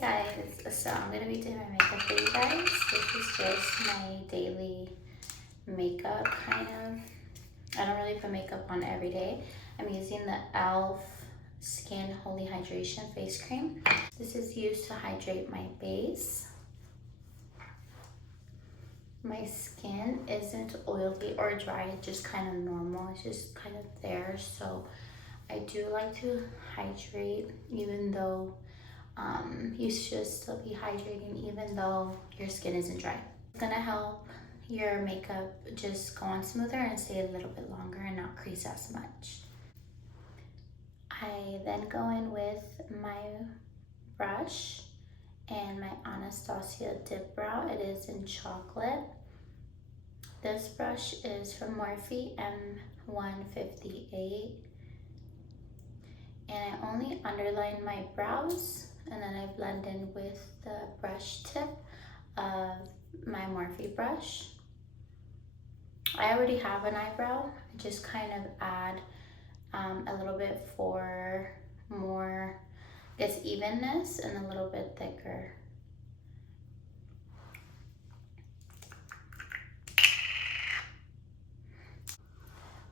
Hey guys, so I'm gonna be doing my makeup for you guys. This is just my daily makeup kind of. I don't really put makeup on every day. I'm using the e.l.f. Skin Holy Hydration Face Cream. This is used to hydrate my base. My skin isn't oily or dry, it's just kind of normal. It's just kind of there. So I do like to hydrate even though you should still be hydrating even though your skin isn't dry. It's gonna help your makeup just go on smoother and stay a little bit longer and not crease as much. I then go in with my brush and my Anastasia Dip Brow. It is in chocolate. This brush is from Morphe M158. And I only underline my brows and then I blend in with the brush tip of my Morphe brush. I already have an eyebrow. I just kind of add a little bit for more, I guess, evenness and a little bit thicker.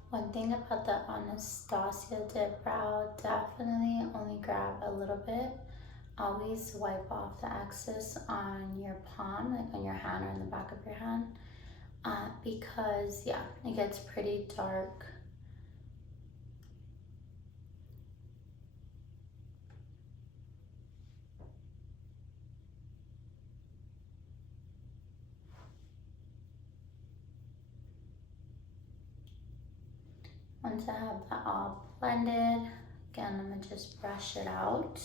One thing about the Anastasia Dip Brow, definitely only grab a little bit. Always wipe off the excess on your palm, like on your hand or in the back of your hand, because yeah, it gets pretty dark. Once I have that all blended, again, I'm gonna just brush it out.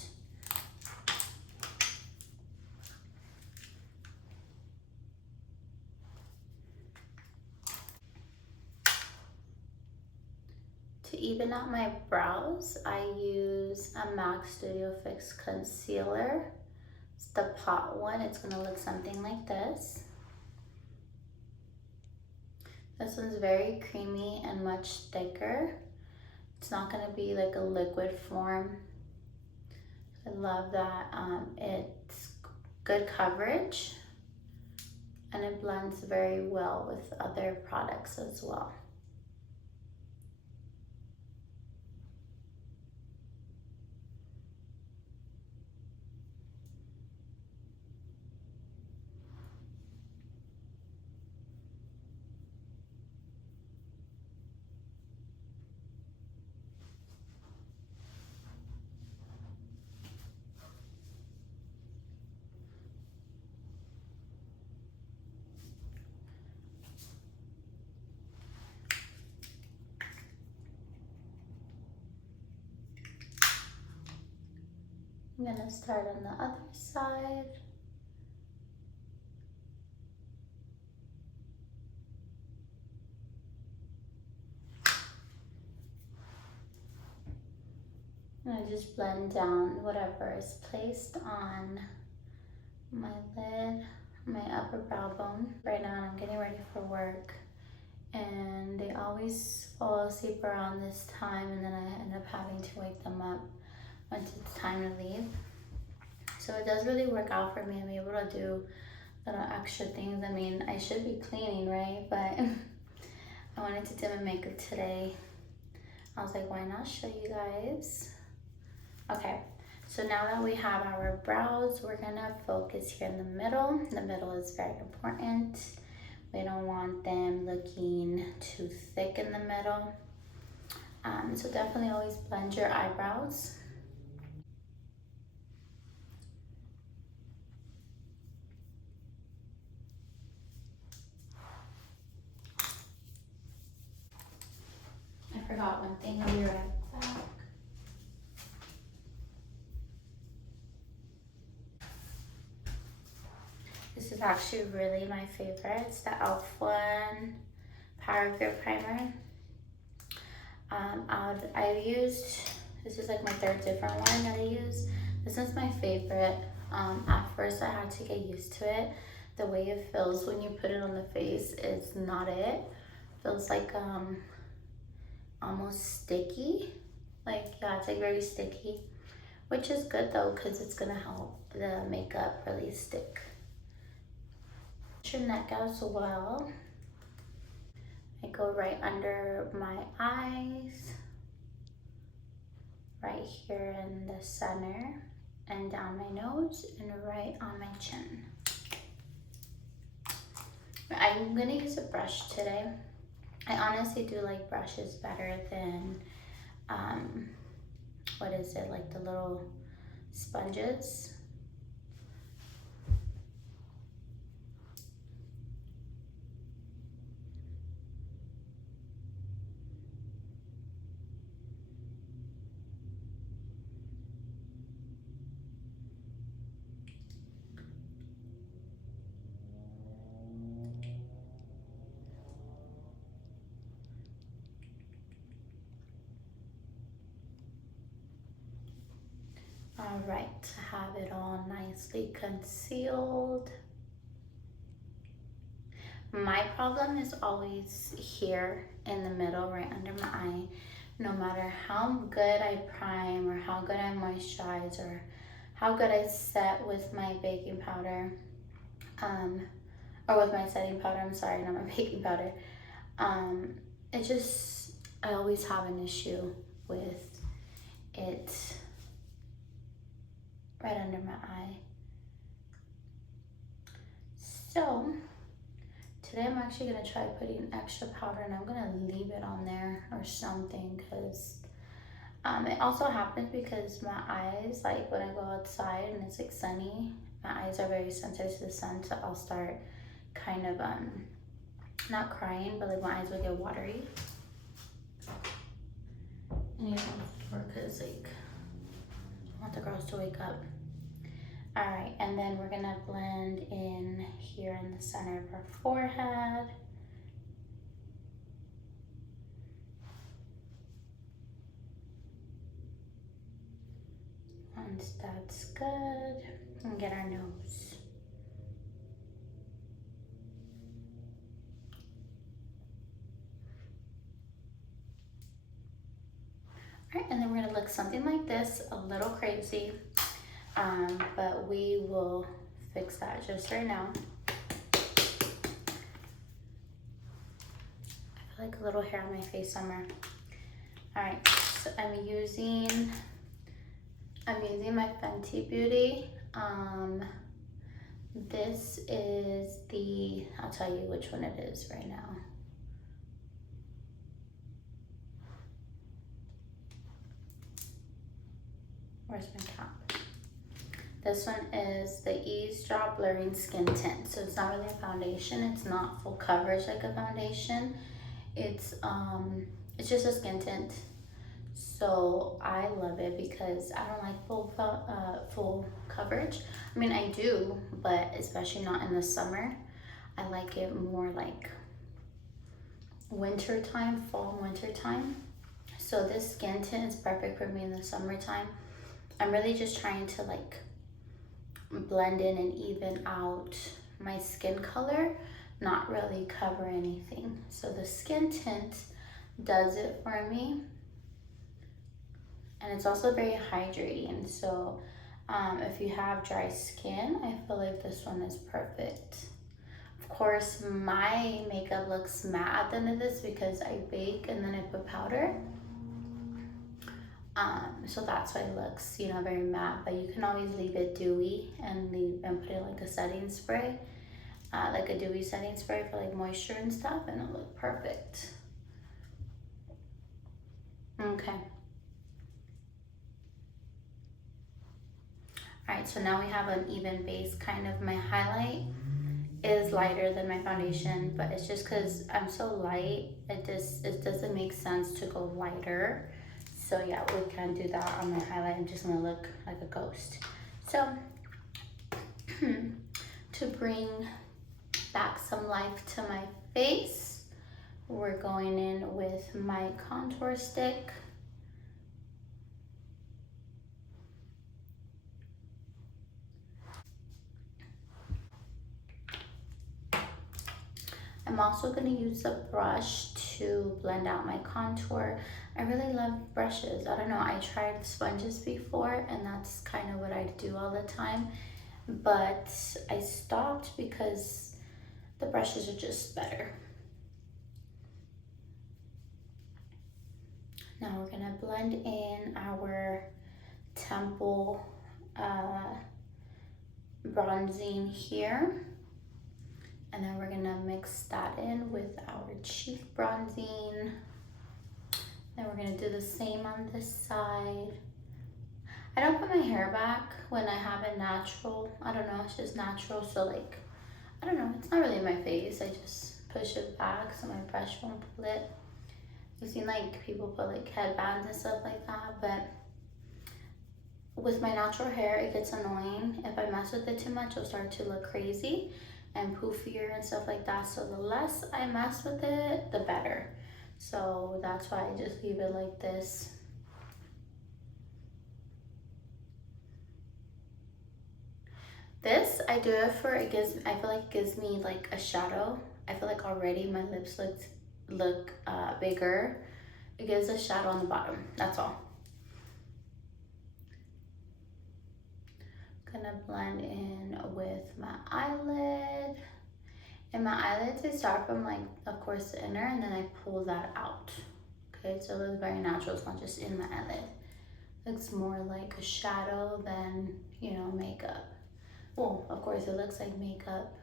To even out my brows, I use a MAC Studio Fix concealer. It's the pot one. It's gonna look something like this. This one's very creamy and much thicker. It's not gonna be like a liquid form. I love that. It's good coverage and it blends very well with other products as well. I'm gonna start on the other side. And I just blend down whatever is placed on my lid, my upper brow bone. Right now I'm getting ready for work and they always fall asleep around this time and then I end up having to wake them up once it's time to leave. So it does really work out for me. I'm able to do little extra things. I mean, I should be cleaning, right? But I wanted to do my makeup today. I was like, why not show you guys? Okay, so now that we have our brows, we're gonna focus here in the middle. The middle is very important. We don't want them looking too thick in the middle. So definitely always blend your eyebrows. I forgot one thing, I'll be right back. This is actually really my favorite. It's the e.l.f. one Power Grip Primer. I've used, this is like my third different one that I use. This is my favorite. At first I had to get used to it. The way it feels when you put it on the face is not it. Feels like almost sticky. Like, yeah, it's like very sticky, which is good though because it's gonna help the makeup really stick. Your neck as well. I go right under my eyes, right here in the center, and down my nose, and right on my chin. I'm gonna use a brush today. I honestly do like brushes better than, what is it, like the little sponges. All right, have it all nicely concealed. My problem is always here in the middle, right under my eye. No matter how good I prime or how good I moisturize or how good I set with my baking powder, or with my setting powder, I'm sorry, not my baking powder. It just, I always have an issue with it right under my eye. So today I'm actually gonna try putting extra powder, and I'm gonna leave it on there or something, because it also happens because my eyes, like when I go outside and it's like sunny, my eyes are very sensitive to the sun, so I'll start kind of not crying, but like my eyes will get watery. And you don't work because like I want the girls to wake up. All right, and then we're gonna blend in here in the center of our forehead. Once that's good, and get our nose. All right, and then we're gonna look something like this, a little crazy, but we will fix that just right now. I feel like a little hair on my face somewhere. All right, so I'm using my Fenty Beauty. This is the, I'll tell you which one it is right now. Where's my cap? This one is the Ease Drop Blurring Skin Tint. So it's not really a foundation. It's not full coverage like a foundation. It's just a skin tint. So I love it because I don't like full coverage. I mean, I do, but especially not in the summer. I like it more like winter time, fall, winter time. So this skin tint is perfect for me in the summertime. I'm really just trying to like blend in and even out my skin color, not really cover anything. So the skin tint does it for me. And it's also very hydrating. So if you have dry skin, I feel like this one is perfect. Of course, my makeup looks matte at the end of this because I bake and then I put powder. So that's why it looks, you know, very matte, but you can always leave it dewy and put it like a setting spray, like a dewy setting spray for like moisture and stuff, and it'll look perfect. Okay. All right, so now we have an even base. Kind of my highlight is lighter than my foundation, but it's just because I'm so light, it doesn't make sense to go lighter. So yeah, we can do that on my highlight. I'm just gonna look like a ghost. So to bring back some life to my face, we're going in with my contour stick. I'm also gonna use a brush to blend out my contour. I really love brushes. I don't know, I tried sponges before and that's kind of what I do all the time, but I stopped because the brushes are just better. Now we're gonna blend in our temple bronzing here. And then we're gonna mix that in with our cheek bronzing. Then we're gonna do the same on this side. I don't put my hair back when I have it natural. I don't know, it's just natural. So like, I don't know, it's not really my face. I just push it back so my brush won't pull it. You've seen like people put like headbands and stuff like that, but with my natural hair, it gets annoying. If I mess with it too much, it'll start to look crazy and poofier and stuff like that. So the less I mess with it, the better. So that's why I just leave it like this. This I do it for, I feel like it gives me like a shadow. I feel like already my lips look bigger. It gives a shadow on the bottom, that's all. Gonna blend in with my eyelid. And my eyelids, I start from like, of course, the inner, and then I pull that out. Okay, so it looks very natural. It's not just in my eyelid. It looks more like a shadow than, you know, makeup. Well, of course, it looks like makeup.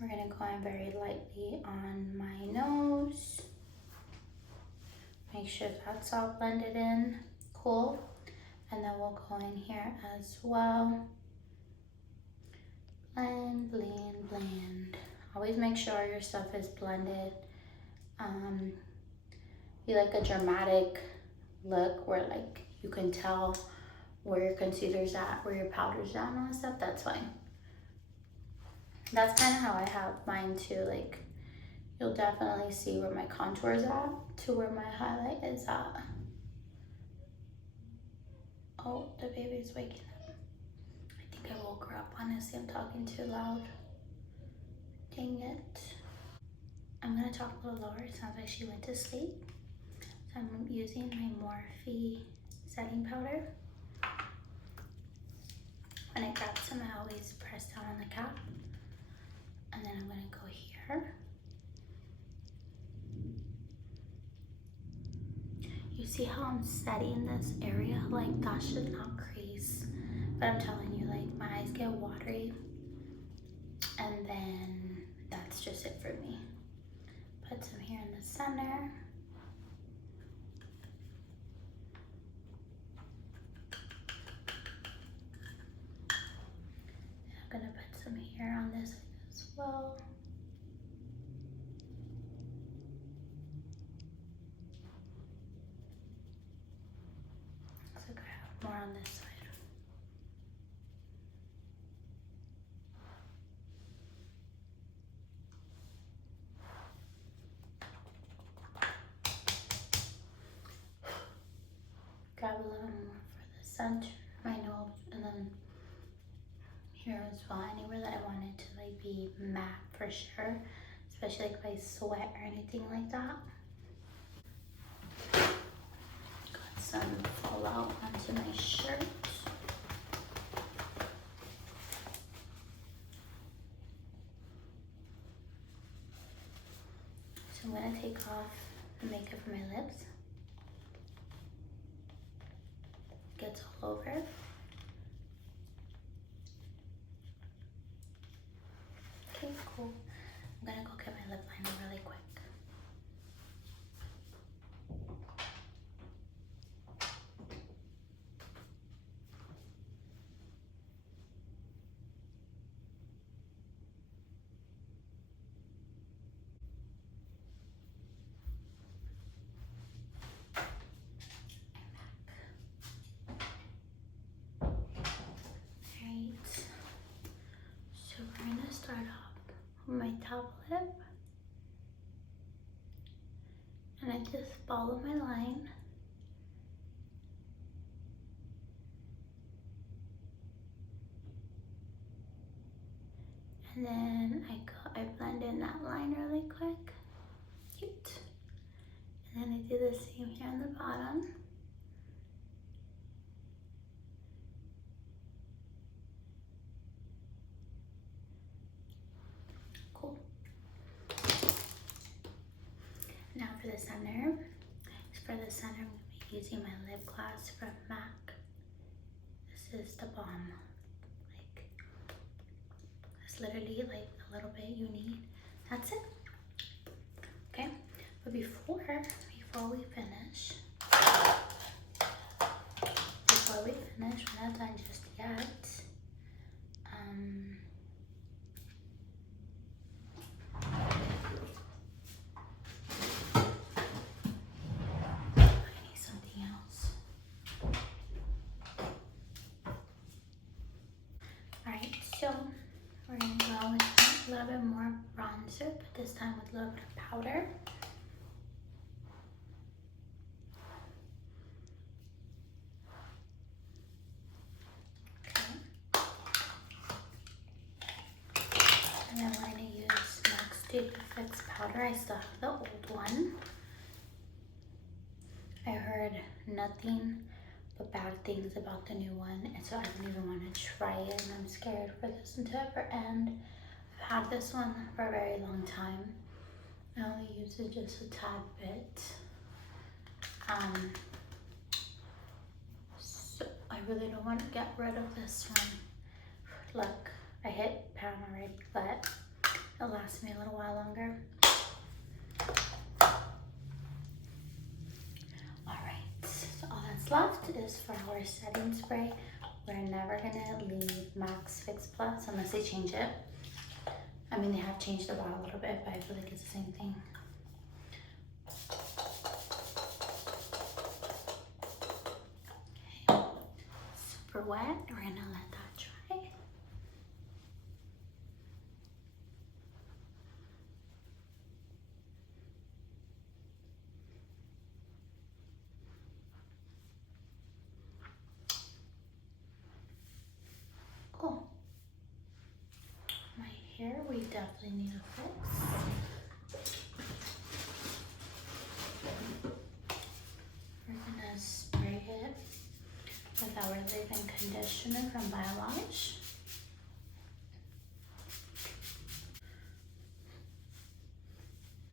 We're gonna go in very lightly on my nose. Make sure that's all blended in. Cool. And then we'll go in here as well. Blend, blend, blend. Always make sure your stuff is blended. Be like a dramatic look where like you can tell where your concealer's at, where your powder's at and all that stuff. That's fine. That's kind of how I have mine too. Like, you'll definitely see where my contour is at to where my highlight is at. Oh, the baby's waking up. I think I woke her up. Honestly, I'm talking too loud. Dang it. I'm gonna talk a little lower. It sounds like she went to sleep. So I'm using my Morphe setting powder. When I grab some, I always press down on the cap. And then I'm gonna go here. You see how I'm setting this area? Like, that should not crease. But I'm telling you, like, my eyes get watery. And then that's just it for me. Put some here in the center. I'm gonna put some here on this side as well. Looks like I have more on this side. Grab a little more for the center, my nose, and then here as well. Anywhere that I want it to like be matte for sure, especially like if I sweat or anything like that. Got some fallout onto my shirt. So I'm gonna take off the makeup from my lips. Gets all over. Okay, cool. I'm gonna go get my lip liner really quick. So we're gonna start off with my top lip, and I just follow my line. And then I blend in that line really quick. Cute. And then I do the same here on the bottom. Cool. Now for the center. For the center, I'm going to be using my lip gloss from MAC. This is the bomb. Like, it's literally like a little bit you need. That's it. Okay, but before we finish, we're not done just yet. I need something else. Alright, so we're gonna go with a little bit more bronzer, but this time with a little bit of powder. And then we're gonna use MAC Studio Fix powder. I still have the old one. I heard nothing but bad things about the new one, and so I don't even want to try it, and I'm scared for this one to ever end. I've had this one for a very long time. I only use it just a tad bit. So I really don't want to get rid of this one. Look, I hit pan already, but it'll last me a little while longer. Alright, so all that's left is for our setting spray. We're never gonna leave Max Fix Plus unless they change it. I mean, they have changed the bottle a little bit, but I feel like it's the same thing. Okay, super wet. We're gonna let that dry. Cool. My hair, we definitely need a fix. We're gonna spray it with our leave-in conditioner from Biolage.